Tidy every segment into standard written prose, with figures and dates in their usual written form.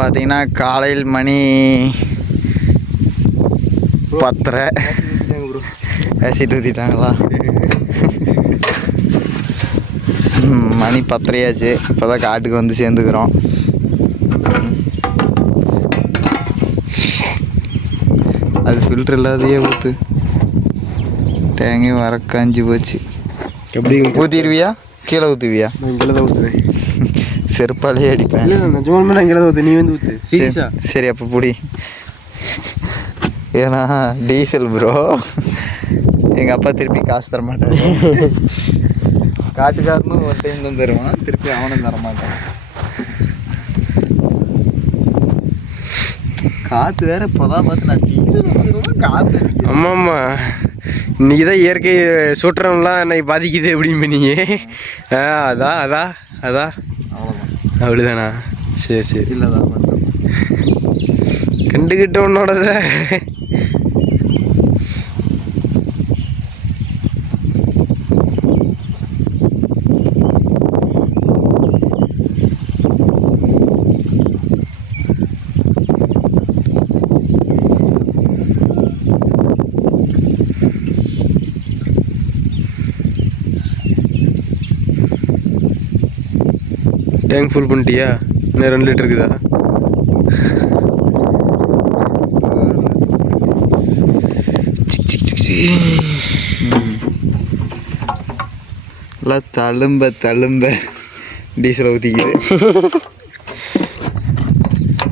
பார்த்தீங்கன்னா காலையில் மணி 10:30. ஆசிட் ஊற்றிட்டாங்களா? மணி 10:30 ஆச்சு. இப்போ தான் காட்டுக்கு வந்து சேர்ந்துக்கிறோம். அது ஃபில்ட்ரு இல்லாதையே ஊற்று. டேங்கையும் வர காஞ்சி போச்சு. எப்படி ஊற்றிடுவியா? கீழே ஊற்றுவியா? நான் கீழே தான் ஊற்றுவேன். செருப்பாலேயே அடிப்பேன். இல்லை நிஜமாலுமே நான் கீழே தான் ஊற்று. நீ வந்து ஊற்று. சரி அப்போ பிடி. ஏன்னா டீசல் ப்ரோ, எங்கள் அப்பா திருப்பி காசு தர மாட்டார். காட்டுக்காரனும் ஒரு டைம் தான் தருவான், திருப்பி அவனும் தரமாட்டான். காற்று வேற இப்போதான் பார்த்து நான் டீசல் காற்று அடிக்கிறேன். ஆமாம்மா, இன்னைக்கு தான் இயற்கை சூற்றம்லாம் என்னை பாதிக்குது அப்படின்னு நீங்க. அதான் அதான் அதான் அவ்வளோதான். அப்படிதானா? சரி சரி. இல்லைதான் மட்டும் கண்டுக்கிட்ட உன்னோடத. டேங்க் ஃபுல் பண்ணிட்டியா? இன்னும் 2 லிட்டர் இருக்குதா? எல்லாம் தழும்ப டீசல் ஊற்றிக்குது.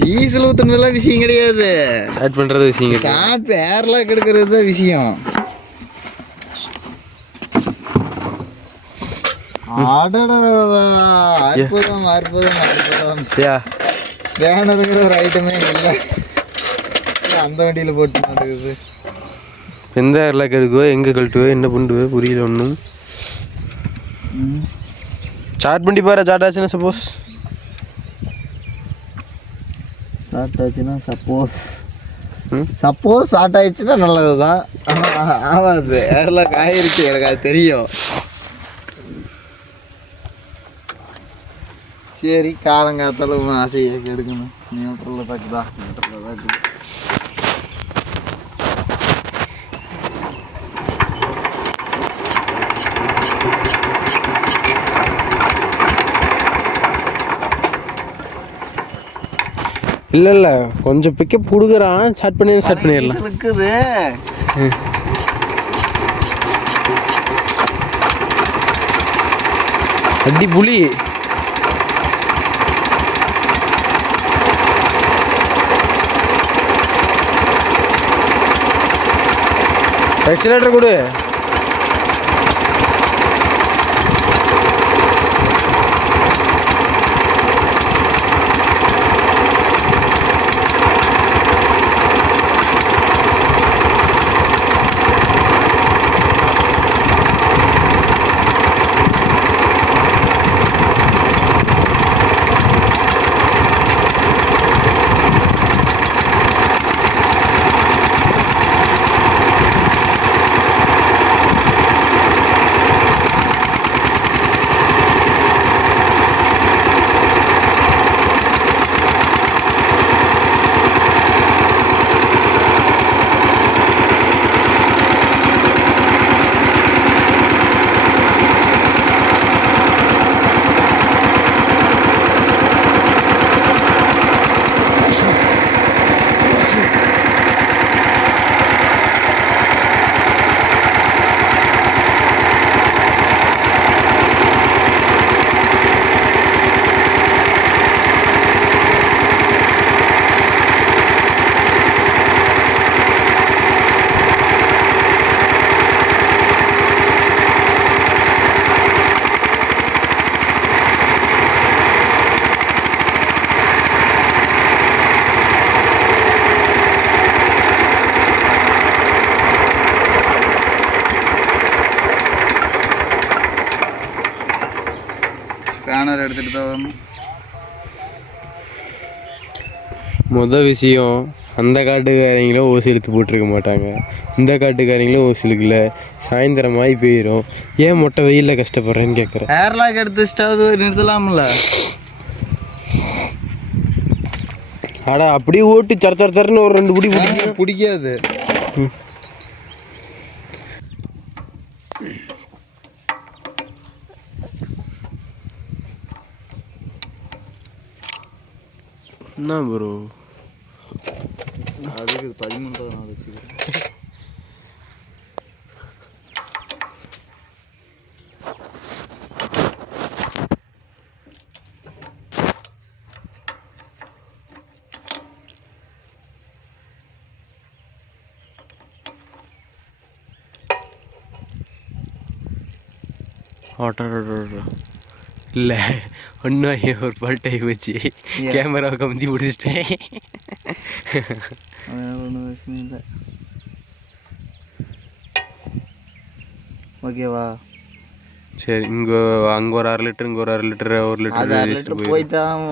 டீசல் ஊற்றுனதெல்லாம் விஷயம் கிடையாது, ஸ்டார்ட் பண்ணுறது விஷயம். ஸ்டார்ட் ஏர்லாம் கெடுக்கிறது தான் விஷயம். அற்புதம் அற்புதம் அற்புதம். ஸ்பேனருங்கிற ஒரு ஐட்டமே இல்லை, அந்த வண்டியில் போட்டு மாட்டேங்குது. எந்த ஏர்லாம் கெடுக்குவோ, எங்கே கழட்டுவோ, என்ன பண்ணுவோ புரியல ஒன்றும். ஸ்டார்ட் பண்ணி பாரு. ஸ்டார்ட் ஆச்சுன்னா சப்போஸ் ஸ்டார்ட் ஆயிடுச்சுன்னா நல்லது தான். ஆனால் ஆகாது, ஏர்லாம் காயிருச்சு, எனக்கு அது தெரியும். சரி, காலங்காத்தால ஆசையை கெடுக்கணும். நியூட்ரலில் தாக்குதா? நியூட்ரலில் தாக்குது. இல்லை கொஞ்சம் பிக்கப் கொடுக்குறான். ஸ்டார்ட் பண்ணிடலாம். இருக்குது அடி புலி. எக்ஸலேட்டர் கொடு. ஸ்பேனர் எடுத்துகிட்டு தான் வரணும். மொதல் விஷயம், அந்த காட்டுக்காரங்களும் ஓசி இழுத்து போட்டிருக்க மாட்டாங்க, இந்த காட்டுக்காரங்களும் ஓசி இழுக்கல. சாயந்தரம் ஆகி போயிடும். ஏன் மொட்டை வெயிலில் கஷ்டப்படுறேன்னு கேட்குறேன். ஏர்லாக் எடுத்து ஸ்டவ் நிறுத்தலாம்ல. அடா அப்படியே ஓட்டு சரன்னு ஒரு 2 பிடி பிடிக்கும். பிடிக்காது. என்ன ப்ரோ அதுக்கு 13 நாள் வச்சுக்கிறேன். இல்லை ஒன்றும் ஒரு பல்ட்டாகி போச்சு. கேமராவை கமுத்தி பிடிச்சிட்டேன். ஒன்றும் விஷயம் இல்லை. ஓகேவா? சரி, இங்கே அங்கே ஒரு 1/2 லிட்டர், இங்கே ஒரு 1/2 லிட்டர், 1 லிட்டர் 1/2 லிட்டர் போய்தான்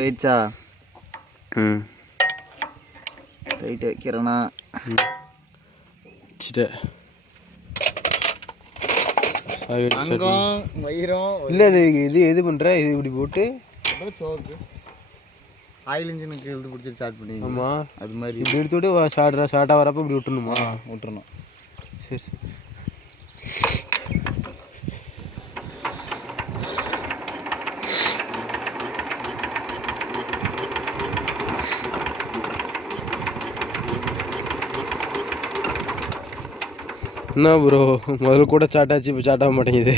போயிடுச்சா? ரைட்டு வைக்கிறேண்ணா. இல்லை இது எது பண்ணுற? இது இப்படி போட்டு சோக்கு ஆயில் இன்ஜினுக்கு எழுதி பிடிச்சி ஸ்டார்ட் பண்ணி. ஆமாம், அது மாதிரி இப்படி எடுத்து விட்டு ஷார்ட்டாக வரப்போ இப்படி விட்டுணுமா? விட்டுறணும். சரி சரி. என்ன ப்ரோ, முதல்ல கூட ஸ்டார்ட் ஆச்சு, இப்போ ஸ்டார்ட் ஆக மாட்டேங்குது.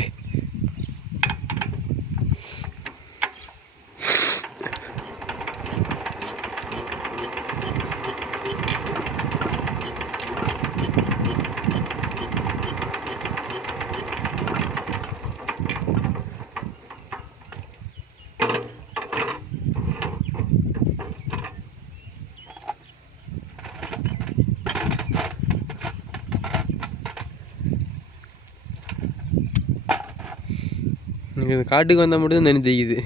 இந்த காட்டுக்கு வந்தால் மட்டும் தண்ணி தேய்க்குது.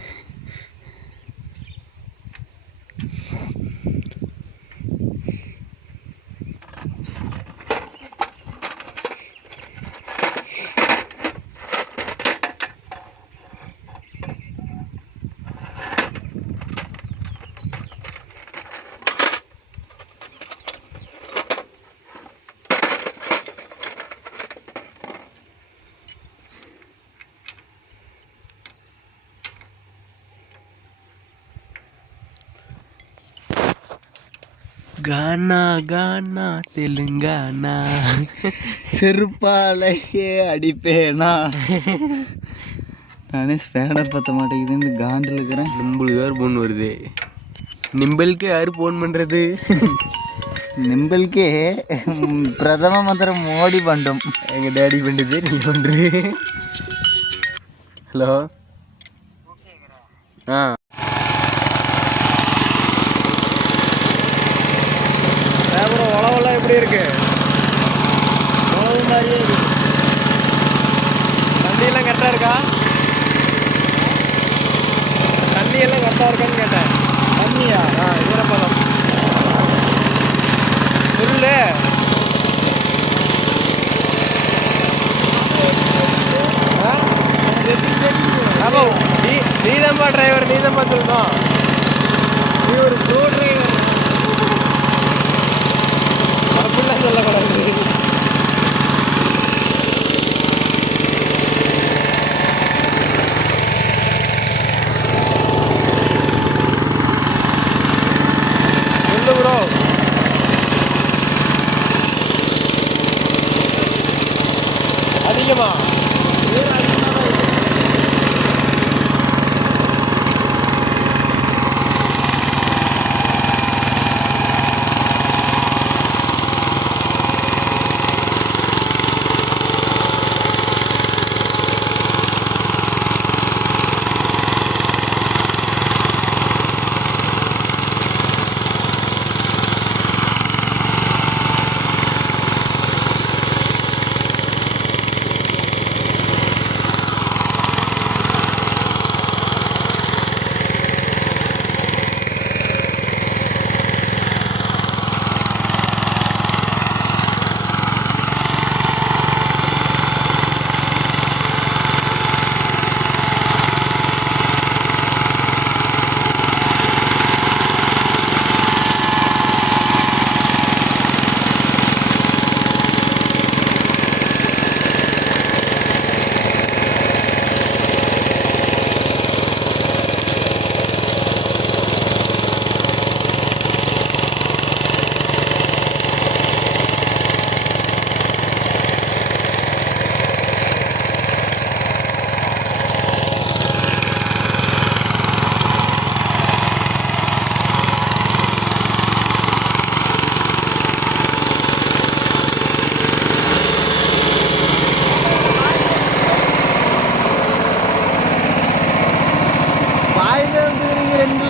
கானா கானா தெலுங்கானா செருப்பாலையே அடிப்பேனா. நானே ஸ்பேனர் பற்ற மாட்டேங்குதுன்னு காண்டில் இருக்கிறேன். நம்மளுக்கு யார் ஃபோன் வருது? நிம்பலுக்கு யார் ஃபோன் பண்ணுறது? நிம்பலுக்கே பிரதம மந்திரம் மோடி பண்டம். எங்கள் டேடி பண்ணுது, நீ பண்ணுறது. ஹலோ. ஆ அப்புறம் உழவெல்லாம் எப்படி இருக்கு? உழவு மாதிரியே இருக்கு. தண்ணியெல்லாம் கரெக்டாக இருக்கா? தண்ணியெல்லாம் கரெக்டாக இருக்கான்னு கேட்டேன். தண்ணியா? ஈரப்பதம் சொல்லு. நீதான்பா டிரைவர், நீதான்பா சொல்லணும். நீ ஒரு ப்ரோ டிரைவர். அப்படிலாம் சொல்லக்கூடாது. சொல்லு ப்ரோ. அதிகமா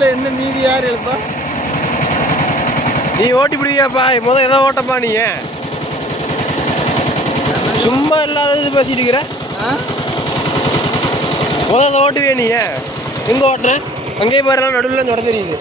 ஊரில் என்ன மீதி யார் எழுப்பா? நீ ஓட்டி பிடிக்கப்பா முதல் எதோ ஓட்டப்பா நீ சும்மா இல்லாதது பேசிட்டு இருக்கிற. முதல் ஓட்டுவே நீ எங்கே ஓட்டுற? அங்கேயே பாருலாம் நடுவில் நட தெரியுது.